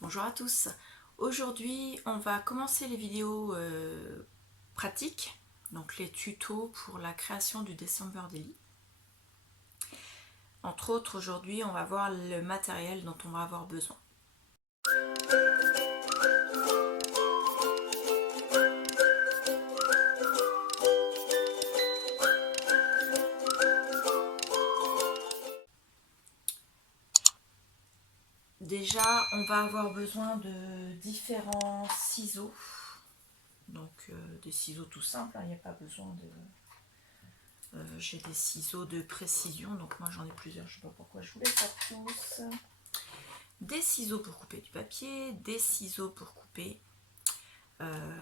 Bonjour à tous. Aujourd'hui, on va commencer les vidéos pratiques, donc les tutos pour la création du December Daily. Entre autres, aujourd'hui, on va voir le matériel dont on va avoir besoin. Déjà, on va avoir besoin de différents ciseaux. Donc, des ciseaux tout simples, il n'y a pas besoin de... j'ai des ciseaux de précision, donc moi j'en ai plusieurs, je ne sais pas pourquoi je voulais faire tous. Des ciseaux pour couper du papier, des ciseaux pour couper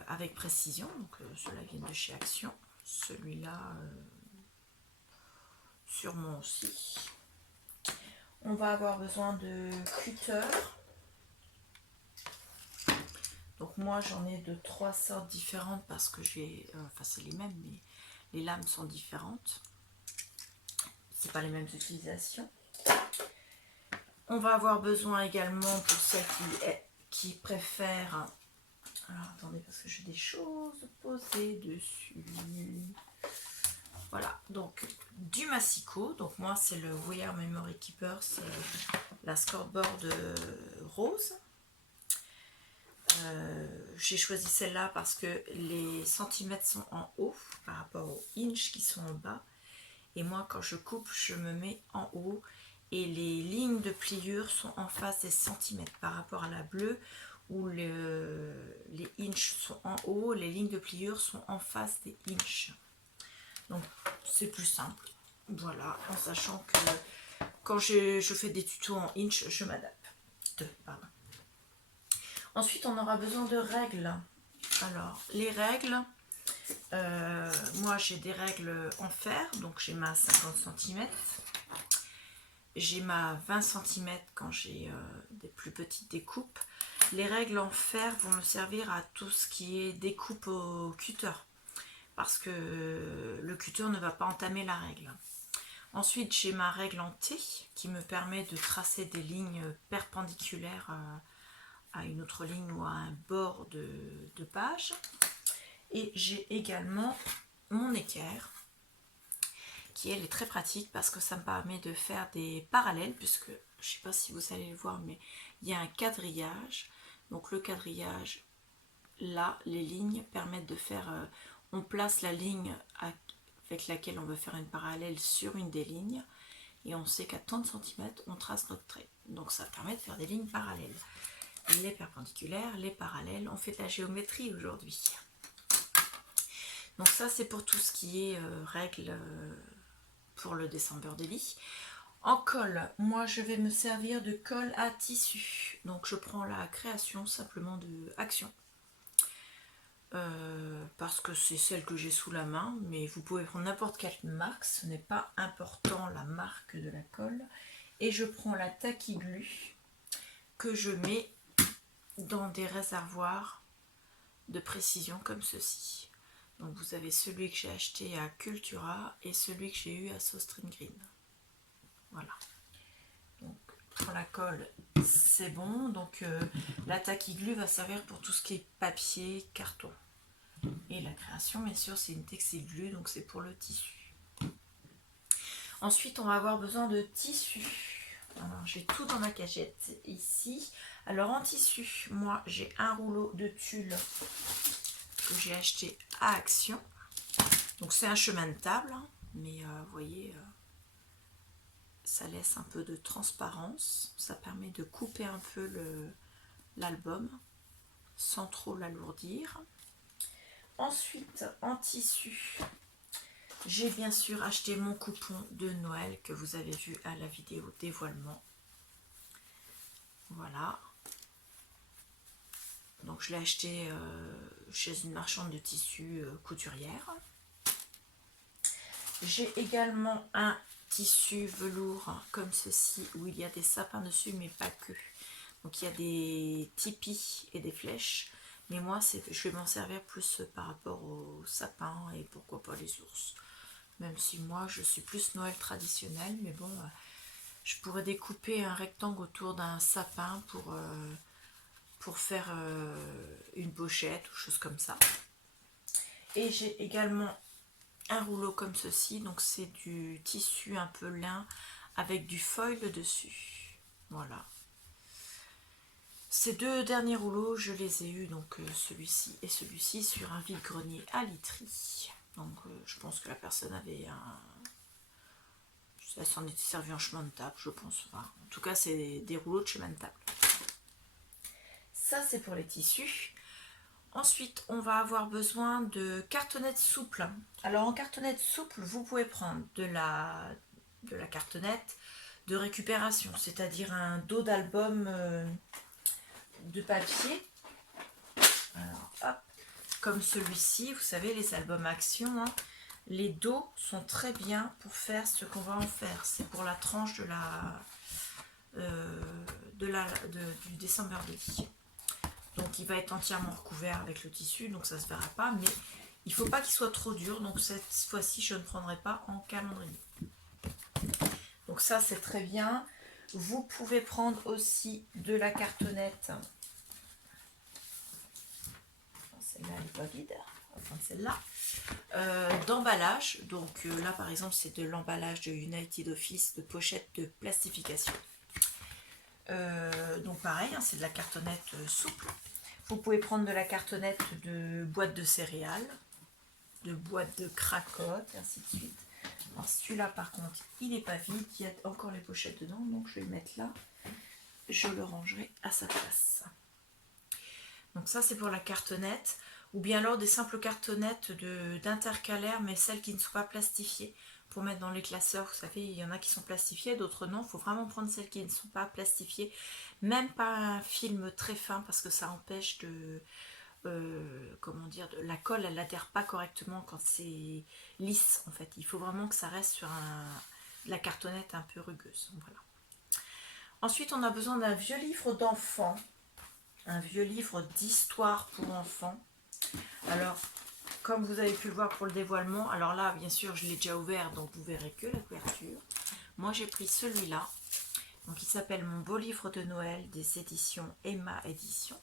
avec précision, donc ceux-là viennent de chez Action, celui-là sûrement aussi. On va avoir besoin de cutter. Donc moi j'en ai de 3 sortes différentes parce que j'ai, enfin c'est les mêmes mais les lames sont différentes. C'est pas les mêmes utilisations. On va avoir besoin également pour celles qui préfèrent. Alors attendez parce que j'ai des choses posées dessus. Voilà, donc du massicot. Donc moi c'est le Wear Memory Keeper, c'est la scoreboard rose. J'ai choisi celle-là parce que les centimètres sont en haut par rapport aux inches qui sont en bas. Et moi quand je coupe, je me mets en haut et les lignes de pliure sont en face des centimètres par rapport à la bleue où les inches sont en haut, les lignes de pliure sont en face des inches. Donc c'est plus simple, voilà, en sachant que quand je fais des tutos en inch, je m'adapte. Ensuite, on aura besoin de règles. Alors, les règles, moi j'ai des règles en fer, donc j'ai ma 50 cm, j'ai ma 20 cm quand j'ai des plus petites découpes. Les règles en fer vont me servir à tout ce qui est découpe au cutter, parce que le cutter ne va pas entamer la règle. Ensuite, j'ai ma règle en T qui me permet de tracer des lignes perpendiculaires à une autre ligne ou à un bord de page. Et j'ai également mon équerre qui elle est très pratique parce que ça me permet de faire des parallèles puisque je ne sais pas si vous allez le voir mais il y a un quadrillage. Donc le quadrillage, là les lignes permettent de faire, on place la ligne avec laquelle on veut faire une parallèle sur une des lignes et on sait qu'à 30 cm on trace notre trait. Donc ça permet de faire des lignes parallèles. Les perpendiculaires, les parallèles, on fait de la géométrie aujourd'hui. Donc ça c'est pour tout ce qui est règles pour le December Daily. En colle, moi je vais me servir de colle à tissu. Donc je prends la création simplement de Action. Parce que c'est celle que j'ai sous la main, mais vous pouvez prendre n'importe quelle marque, ce n'est pas important la marque de la colle. Et je prends la Tacky Glue que je mets dans des réservoirs de précision comme ceci. Donc vous avez celui que j'ai acheté à Cultura et celui que j'ai eu à Sostring Green. Voilà. Donc pour la colle, c'est bon. Donc la Tacky Glue va servir pour tout ce qui est papier, carton. Et la création, bien sûr, c'est une textile glue, donc c'est pour le tissu. Ensuite, on va avoir besoin de tissu. Alors, j'ai tout dans ma cachette ici. Alors, en tissu, moi, j'ai un rouleau de tulle que j'ai acheté à Action. Donc, c'est un chemin de table, hein, mais vous voyez, ça laisse un peu de transparence. Ça permet de couper un peu l'album sans trop l'alourdir. Ensuite, en tissu, j'ai bien sûr acheté mon coupon de Noël que vous avez vu à la vidéo dévoilement. Voilà. Donc je l'ai acheté chez une marchande de tissus couturière. J'ai également un tissu velours comme ceci où il y a des sapins dessus mais pas que. Donc il y a des tipis et des flèches. Mais moi je vais m'en servir plus par rapport aux sapins et pourquoi pas les ours. Même si moi je suis plus Noël traditionnel, mais bon, je pourrais découper un rectangle autour d'un sapin pour pour faire une pochette ou chose comme ça. Et j'ai également un rouleau comme ceci, donc c'est du tissu un peu lin avec du foil dessus. Voilà. Ces deux derniers rouleaux, je les ai eus, donc celui-ci et celui-ci, sur un vide-grenier à literie. Donc je pense que la personne avait un... Ça s'en était servi en chemin de table, je pense. Enfin, en tout cas, c'est des rouleaux de chemin de table. Ça, c'est pour les tissus. Ensuite, on va avoir besoin de cartonnettes souples. Alors, en cartonnette souple, vous pouvez prendre de la cartonnette de récupération, c'est-à-dire un dos d'album de papier. Alors, hop, comme celui-ci, vous savez, les albums Action, hein, les dos sont très bien pour faire ce qu'on va en faire. C'est pour la tranche du December Day. Donc il va être entièrement recouvert avec le tissu, donc ça ne se verra pas, mais il ne faut pas qu'il soit trop dur, donc cette fois-ci je ne prendrai pas en calendrier. Donc ça c'est très bien. Vous pouvez prendre aussi de la cartonnette. Celle-là elle n'est pas vide, on va prendre celle-là. D'emballage, donc là par exemple c'est de l'emballage de United Office de pochette de plastification. Donc pareil, hein, c'est de la cartonnette souple. Vous pouvez prendre de la cartonnette de boîte de céréales, de boîte de cracottes, et ainsi de suite. Alors celui-là par contre, il n'est pas vide, il y a encore les pochettes dedans, donc je vais le mettre là. Je le rangerai à sa place. Donc ça c'est pour la cartonnette, ou bien alors des simples cartonnettes d'intercalaire, mais celles qui ne sont pas plastifiées. Pour mettre dans les classeurs, vous savez, il y en a qui sont plastifiées, d'autres non. Il faut vraiment prendre celles qui ne sont pas plastifiées. Même pas un film très fin, parce que ça empêche de... comment dire, la colle, elle n'adhère pas correctement quand c'est lisse, en fait. Il faut vraiment que ça reste sur la cartonnette un peu rugueuse. Voilà. Ensuite, on a besoin d'un vieux livre d'enfant. Un vieux livre d'histoire pour enfants. Alors... Comme vous avez pu le voir pour le dévoilement, alors là, bien sûr, je l'ai déjà ouvert, donc vous verrez que la couverture. Moi, j'ai pris celui-là. Donc, il s'appelle Mon beau livre de Noël des éditions Emma Édition.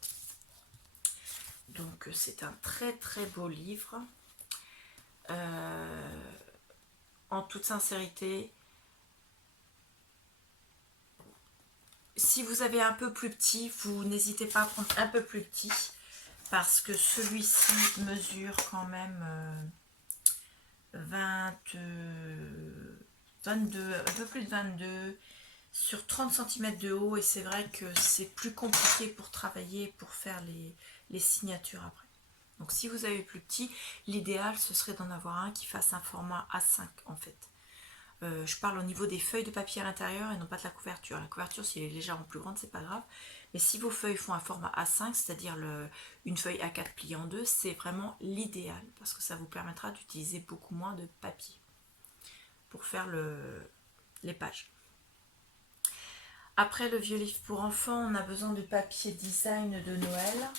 Donc, c'est un très très beau livre. En toute sincérité, si vous avez un peu plus petit, vous n'hésitez pas à prendre un peu plus petit. Parce que celui-ci mesure quand même 22, un peu plus de 22 sur 30 cm de haut, et c'est vrai que c'est plus compliqué pour travailler, pour faire les signatures après. Donc si vous avez plus petit, l'idéal ce serait d'en avoir un qui fasse un format A5 en fait. Je parle au niveau des feuilles de papier à l'intérieur et non pas de la couverture. La couverture, si elle est légèrement plus grande, c'est pas grave. Mais si vos feuilles font un format A5, c'est-à-dire une feuille A4 pliée en deux, c'est vraiment l'idéal parce que ça vous permettra d'utiliser beaucoup moins de papier pour faire les pages. Après le vieux livre pour enfants, on a besoin de papier design de Noël.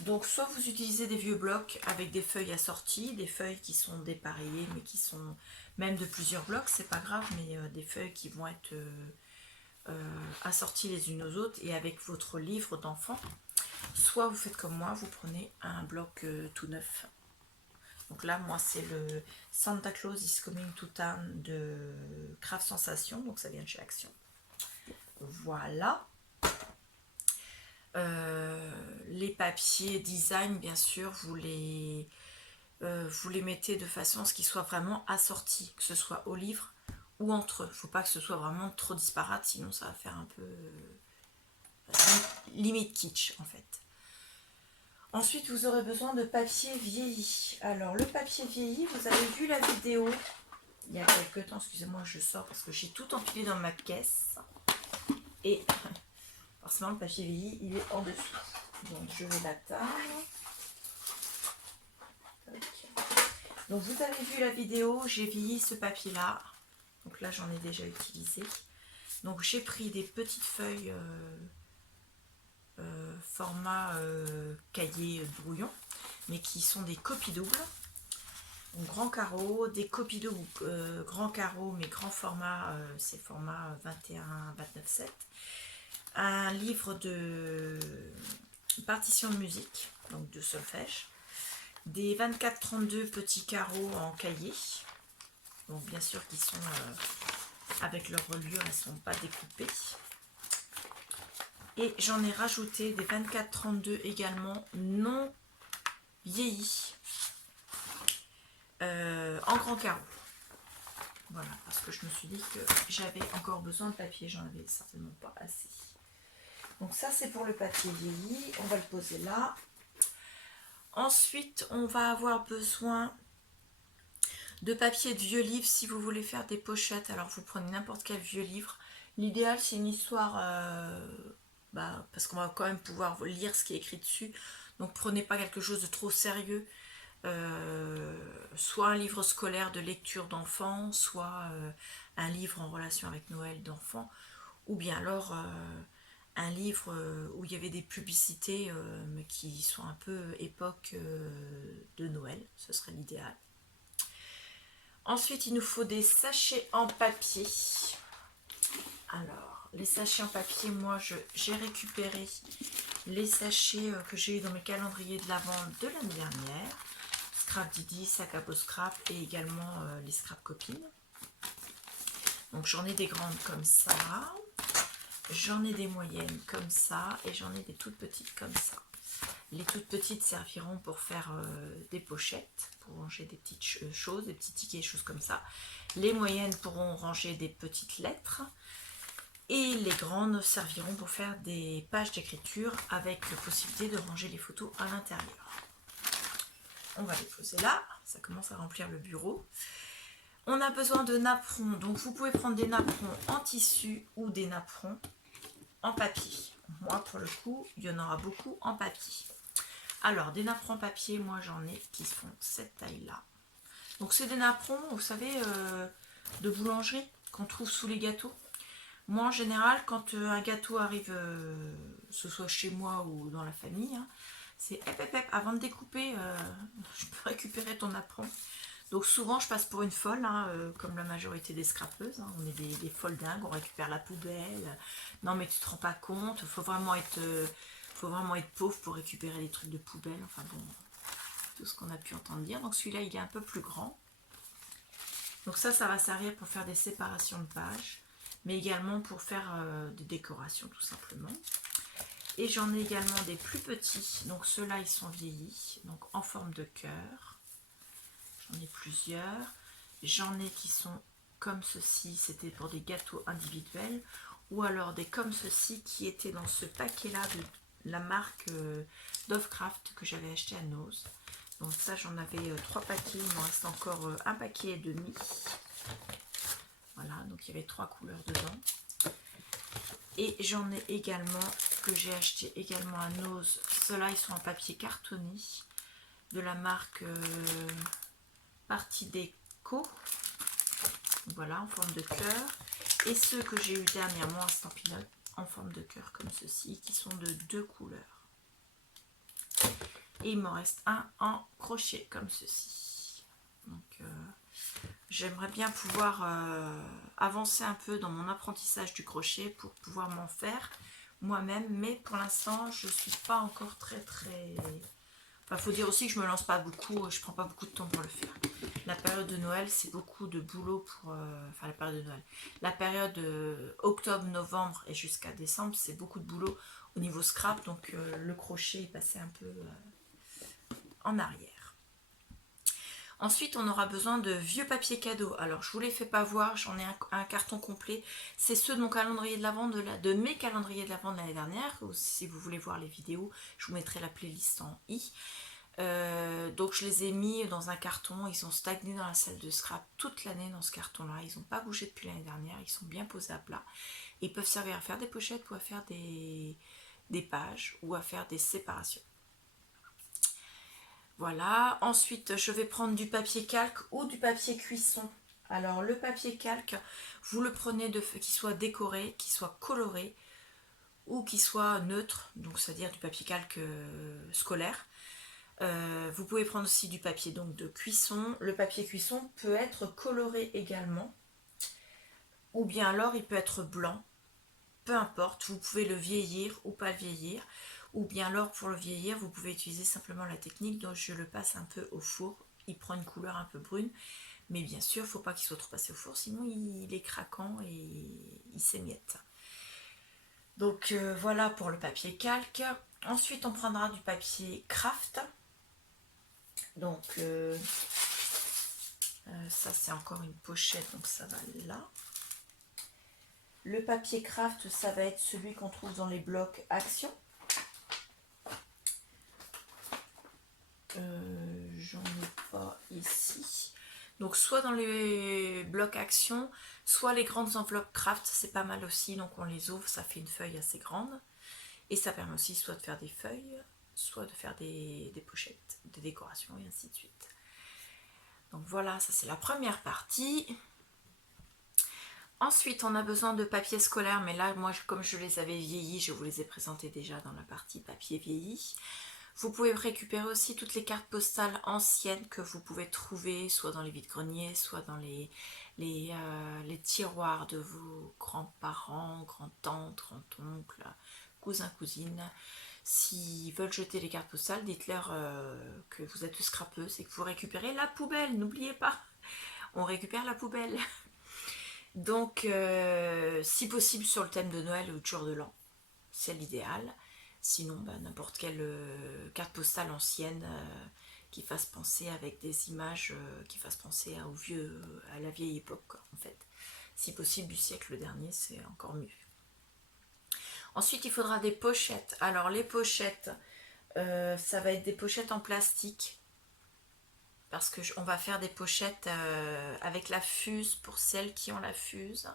Donc soit vous utilisez des vieux blocs avec des feuilles assorties, des feuilles qui sont dépareillées mais qui sont même de plusieurs blocs, c'est pas grave, mais des feuilles qui vont être assorties les unes aux autres et avec votre livre d'enfant. Soit vous faites comme moi, vous prenez un bloc tout neuf. Donc là, moi, c'est le Santa Claus is Coming to Town de Craft Sensation, donc ça vient de chez Action. Voilà. Les papiers design, bien sûr, vous les mettez de façon à ce qu'ils soient vraiment assortis, que ce soit au livre ou entre eux. Il ne faut pas que ce soit vraiment trop disparate, sinon ça va faire un peu limite kitsch en fait. Ensuite, vous aurez besoin de papier vieilli. Alors, le papier vieilli, vous avez vu la vidéo il y a quelques temps. Excusez-moi, je sors parce que j'ai tout empilé dans ma caisse. Et forcément, le papier vieilli, il est en dessous. Donc, je vais l'atteindre. Donc, vous avez vu la vidéo, j'ai vieilli ce papier-là. Donc là, j'en ai déjà utilisé. Donc, j'ai pris des petites feuilles format cahier brouillon, mais qui sont des copies doubles. Donc, grand carreau, des copies doubles grand carreau, mais grand format, c'est format 21-29-7. Un livre de partitions de musique, donc de solfège, des 24-32 petits carreaux en cahier, donc bien sûr qui sont avec leur reliure, elles ne sont pas découpées. Et j'en ai rajouté des 24-32 également non vieillis en grand carreau. Voilà, parce que je me suis dit que j'avais encore besoin de papier, j'en avais certainement pas assez. Donc ça c'est pour le papier vieilli, on va le poser là. Ensuite on va avoir besoin de papier de vieux livre si vous voulez faire des pochettes. Alors vous prenez n'importe quel vieux livre. L'idéal c'est une histoire, parce qu'on va quand même pouvoir lire ce qui est écrit dessus. Donc prenez pas quelque chose de trop sérieux. Soit un livre scolaire de lecture d'enfants, soit un livre en relation avec Noël d'enfants, ou bien alors un livre où il y avait des publicités mais qui sont un peu époque de Noël, ce serait l'idéal. Ensuite il nous faut des sachets en papier. Alors les sachets en papier, moi j'ai récupéré les sachets que j'ai eu dans mes calendriers de l'Avent de l'année dernière. Scrap Didi, sac à peau scrap et également les scrap copines. Donc j'en ai des grandes comme ça, j'en ai des moyennes comme ça et j'en ai des toutes petites comme ça. Les toutes petites serviront pour faire des pochettes, pour ranger des petites choses, des petits tickets, des choses comme ça. Les moyennes pourront ranger des petites lettres et les grandes serviront pour faire des pages d'écriture avec la possibilité de ranger les photos à l'intérieur. On va les poser là, ça commence à remplir le bureau. On a besoin de napperons, donc vous pouvez prendre des napperons en tissu ou des napperons en papier. Moi pour le coup, il y en aura beaucoup en papier. Alors des napperons en papier, moi j'en ai qui font cette taille là. Donc c'est des napperons, vous savez, de boulangerie qu'on trouve sous les gâteaux. Moi en général, quand un gâteau arrive, ce soit chez moi ou dans la famille, hein, c'est avant de découper, je peux récupérer ton napperon. Donc souvent je passe pour une folle, hein, comme la majorité des scrapeuses, hein. On est des folles dingues, on récupère la poubelle. Non mais tu te rends pas compte, faut vraiment être pauvre pour récupérer les trucs de poubelle. Enfin bon, tout ce qu'on a pu entendre dire. Donc celui-là il est un peu plus grand. Donc ça va servir pour faire des séparations de pages, mais également pour faire des décorations tout simplement. Et j'en ai également des plus petits, donc ceux-là ils sont vieillis, donc en forme de cœur. J'en ai plusieurs. J'en ai qui sont comme ceci, c'était pour des gâteaux individuels, ou alors des comme ceci qui étaient dans ce paquet-là de la marque Dovecraft que j'avais acheté à Nose. Donc ça j'en avais 3 paquets, il m'en reste encore un paquet et demi. Voilà, donc il y avait 3 couleurs dedans. Et j'en ai également que j'ai acheté également à Nose. Ceux-là ils sont en papier cartonné de la marque Partie Déco. Voilà, en forme de cœur. Et ceux que j'ai eu dernièrement à Stampin' en forme de cœur comme ceci, qui sont de 2 couleurs. Et il m'en reste un en crochet comme ceci. Donc j'aimerais bien pouvoir avancer un peu dans mon apprentissage du crochet pour pouvoir m'en faire moi-même, mais pour l'instant je suis pas encore très. Enfin, faut dire aussi que je me lance pas beaucoup, je prends pas beaucoup de temps pour le faire. La période de Noël, c'est beaucoup de boulot pour. Enfin, la période de Noël. La période octobre, novembre et jusqu'à décembre, c'est beaucoup de boulot au niveau scrap, donc le crochet est passé un peu en arrière. Ensuite, on aura besoin de vieux papier cadeau. Alors, je vous les fais pas voir, j'en ai un carton complet. C'est ceux de mon calendrier de l'Avent, de mes calendriers de l'Avent de l'année dernière. Si vous voulez voir les vidéos, je vous mettrai la playlist en i. Donc, je les ai mis dans un carton. Ils sont stagnés dans la salle de scrap toute l'année dans ce carton-là. Ils n'ont pas bougé depuis l'année dernière. Ils sont bien posés à plat. Ils peuvent servir à faire des pochettes ou à faire des pages ou à faire des séparations. Voilà, ensuite je vais prendre du papier calque ou du papier cuisson. Alors le papier calque, vous le prenez qui soit décoré, qui soit coloré ou qui soit neutre, donc c'est-à-dire du papier calque scolaire. Vous pouvez prendre aussi du papier donc de cuisson. Le papier cuisson peut être coloré également, ou bien alors il peut être blanc. peu importe, vous pouvez le vieillir ou pas le vieillir, ou bien alors pour le vieillir, vous pouvez utiliser simplement la technique dont je le passe un peu au four. Il prend une couleur un peu brune, mais bien sûr, il ne faut pas qu'il soit trop passé au four, sinon il est craquant et il s'émiette. Donc voilà pour le papier calque. Ensuite, on prendra du papier craft. Donc ça, c'est encore une pochette, donc ça va là. Le papier craft, ça va être celui qu'on trouve dans les blocs Action. J'en ai pas ici. Donc soit dans les blocs Action, soit les grandes enveloppes craft, c'est pas mal aussi. Donc on les ouvre, ça fait une feuille assez grande. Et ça permet aussi soit de faire des feuilles, soit de faire des pochettes, des décorations et ainsi de suite. Donc voilà, ça c'est la première partie. Ensuite, on a besoin de papier scolaire, mais là, moi, comme je les avais vieillis, je vous les ai présentés déjà dans la partie papier vieilli. Vous pouvez récupérer aussi toutes les cartes postales anciennes que vous pouvez trouver, soit dans les vides-greniers, soit dans les tiroirs de vos grands-parents, grands-tantes, grands-oncles, cousins, cousines. S'ils veulent jeter les cartes postales, dites-leur que vous êtes scrapeuse et que vous récupérez la poubelle, n'oubliez pas, on récupère la poubelle. Donc, si possible sur le thème de Noël ou de jour de l'an, c'est l'idéal. Sinon, n'importe quelle carte postale ancienne qui fasse penser avec des images qui fassent penser à la vieille époque, quoi, en fait. Si possible du siècle dernier, c'est encore mieux. Ensuite, il faudra des pochettes. Alors, les pochettes, ça va être des pochettes en plastique. Parce qu'on va faire des pochettes avec la fuse pour celles qui ont la fuse.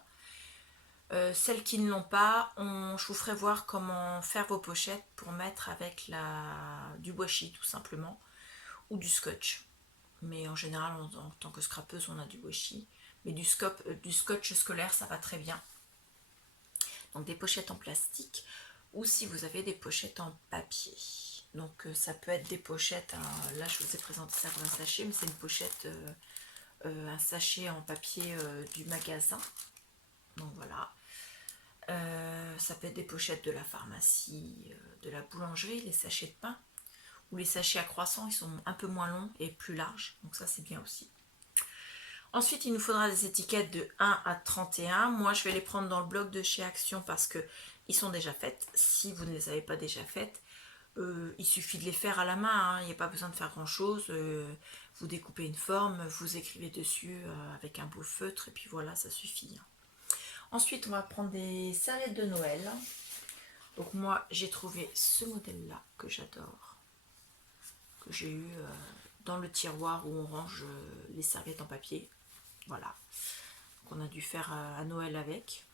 Celles qui ne l'ont pas, je vous ferai voir comment faire vos pochettes pour mettre avec du washi tout simplement, ou du scotch. Mais en général, en tant que scrapeuse, on a du washi. Mais du scotch scolaire, ça va très bien. Donc des pochettes en plastique, ou si vous avez des pochettes en papier. Donc ça peut être des pochettes, là je vous ai présenté ça comme un sachet, mais c'est une pochette, un sachet en papier du magasin. Donc voilà. Ça peut être des pochettes de la pharmacie, de la boulangerie, les sachets de pain, ou les sachets à croissant, ils sont un peu moins longs et plus larges, donc ça c'est bien aussi. Ensuite, il nous faudra des étiquettes de 1 à 31. Moi, je vais les prendre dans le bloc de chez Action parce qu'ils sont déjà faites. Si vous ne les avez pas déjà faites, il suffit de les faire à la main, hein. Il n'y a pas besoin de faire grand chose. Vous découpez une forme, vous écrivez dessus avec un beau feutre et puis voilà, ça suffit. Ensuite, on va prendre des serviettes de Noël. Donc moi, j'ai trouvé ce modèle-là que j'adore, que j'ai eu dans le tiroir où on range les serviettes en papier. Voilà, qu'on a dû faire à Noël avec.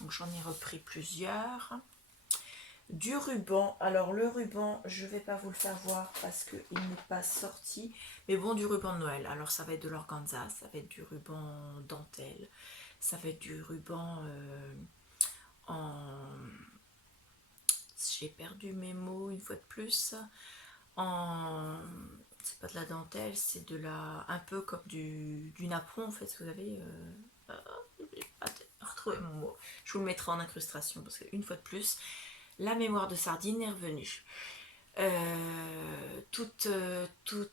Donc j'en ai repris plusieurs. Du ruban, alors le ruban, je ne vais pas vous le faire voir parce qu'il n'est pas sorti. Mais bon, du ruban de Noël, alors ça va être de l'organza, ça va être du ruban dentelle, ça va être du ruban j'ai perdu mes mots une fois de plus. C'est pas de la dentelle, c'est un peu comme du napperon en fait, vous avez. Retrouver mon mot. Je vous le mettrai en incrustation parce qu'une fois de plus, la mémoire de sardine est revenue. Toutes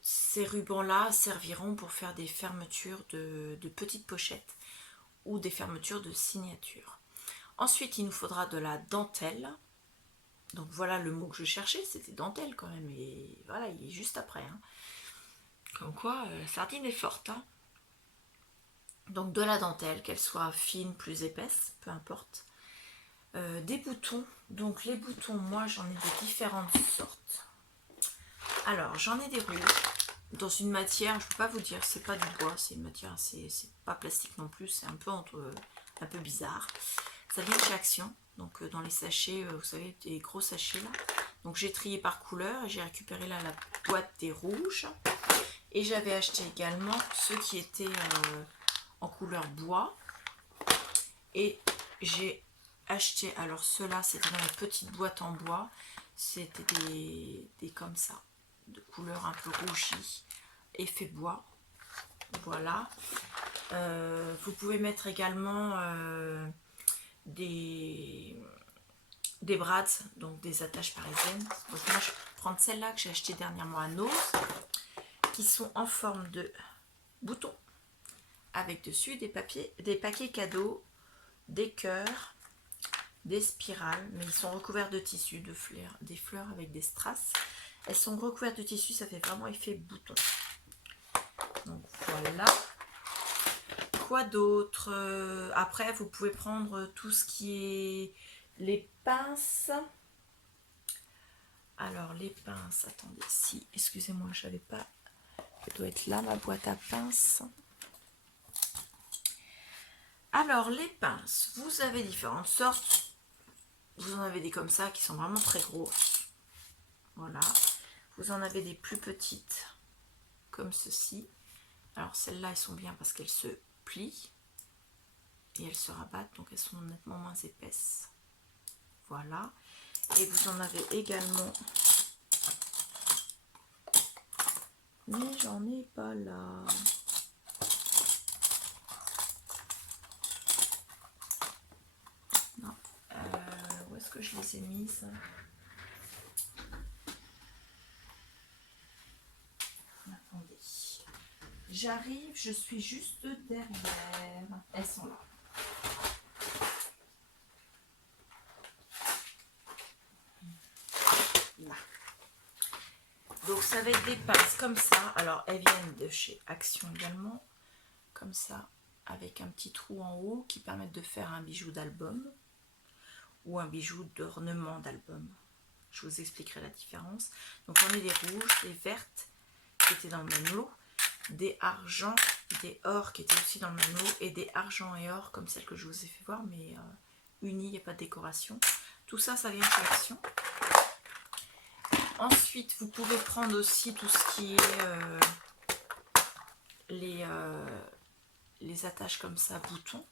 ces rubans-là serviront pour faire des fermetures de petites pochettes ou des fermetures de signatures. Ensuite, il nous faudra de la dentelle. Donc voilà le mot que je cherchais, c'était dentelle quand même. Et voilà, il est juste après. Hein. Comme quoi, sardine est forte. Hein. Donc de la dentelle, qu'elle soit fine, plus épaisse, peu importe. Des boutons. Donc les boutons, moi j'en ai de différentes sortes. Alors j'en ai des rouges dans une matière, je ne peux pas vous dire, c'est pas du bois, c'est une matière, c'est pas plastique non plus, c'est un peu bizarre. Ça vient de chez Action, donc dans les sachets, vous savez, des gros sachets là. Donc j'ai trié par couleur et j'ai récupéré là la boîte des rouges. Et j'avais acheté également ceux qui étaient en couleur bois. Et j'ai acheté, alors ceux-là c'était dans une petite boîte en bois, c'était des comme ça, de couleur un peu rougie, effet bois. Voilà. Vous pouvez mettre également des brads, donc des attaches parisiennes. Donc moi je vais prendre celle-là que j'ai acheté dernièrement à Nose, qui sont en forme de bouton, avec dessus des paquets cadeaux, des cœurs, des spirales, mais ils sont recouverts de tissu, des fleurs avec des strass. Elles sont recouvertes de tissu, ça fait vraiment effet bouton. Donc voilà. Quoi d'autre? Après, vous pouvez prendre tout ce qui est les pinces. Alors les pinces, attendez, si, excusez-moi, je savais pas. Elle doit être là, ma boîte à pinces. Alors les pinces, vous avez différentes sortes. Vous en avez des comme ça qui sont vraiment très grosses. Voilà. Vous en avez des plus petites, comme ceci. Alors celles-là, elles sont bien parce qu'elles se plient et elles se rabattent, donc elles sont nettement moins épaisses. Voilà. Et vous en avez également, mais j'en ai pas là. Non. Où est-ce que je les ai mises? Attendez. J'arrive, je suis juste derrière. Elles sont là. Là. Donc ça va être des pinces comme ça. Alors elles viennent de chez Action également. Comme ça, avec un petit trou en haut qui permettent de faire un bijou d'album ou un bijou d'ornement d'album. Je vous expliquerai la différence. Donc on a des rouges, des vertes qui étaient dans le même lot, des argents, des or qui étaient aussi dans le même lot, et des argent et or comme celle que je vous ai fait voir, mais unis, il n'y a pas de décoration. Tout ça, ça vient de chez Action. Ensuite, vous pouvez prendre aussi tout ce qui est les attaches comme ça, boutons.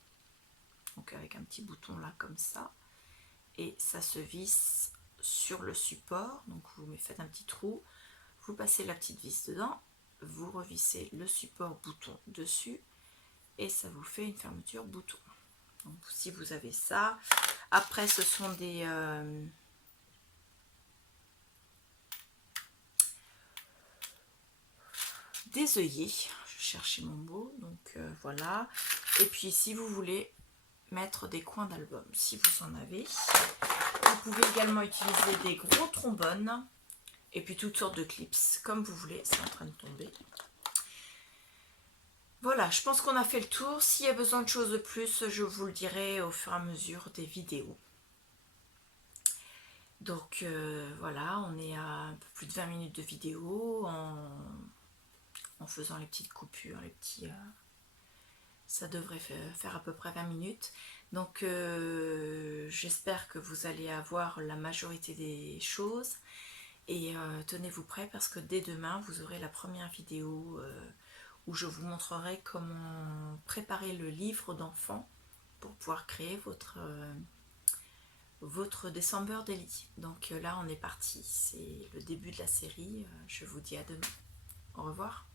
Donc avec un petit bouton là comme ça. Et ça se visse sur le support. Donc vous faites un petit trou, vous passez la petite vis dedans, vous revissez le support bouton dessus et ça vous fait une fermeture bouton. Donc si vous avez ça, après ce sont des œillets, je cherchais mon mot, donc voilà. Et puis si vous voulez mettre des coins d'album, si vous en avez, vous pouvez également utiliser des gros trombones et puis toutes sortes de clips comme vous voulez. C'est en train de tomber. Voilà, je pense qu'on a fait le tour. S'il y a besoin de choses de plus, je vous le dirai au fur et à mesure des vidéos. Donc voilà, on est à un peu plus de 20 minutes de vidéo en faisant les petites coupures, les petits... ça devrait faire à peu près 20 minutes. Donc j'espère que vous allez avoir la majorité des choses. Et tenez-vous prêts parce que dès demain, vous aurez la première vidéo où je vous montrerai comment préparer le livre d'enfant pour pouvoir créer votre December Daily. Donc là, on est parti. C'est le début de la série. Je vous dis à demain. Au revoir.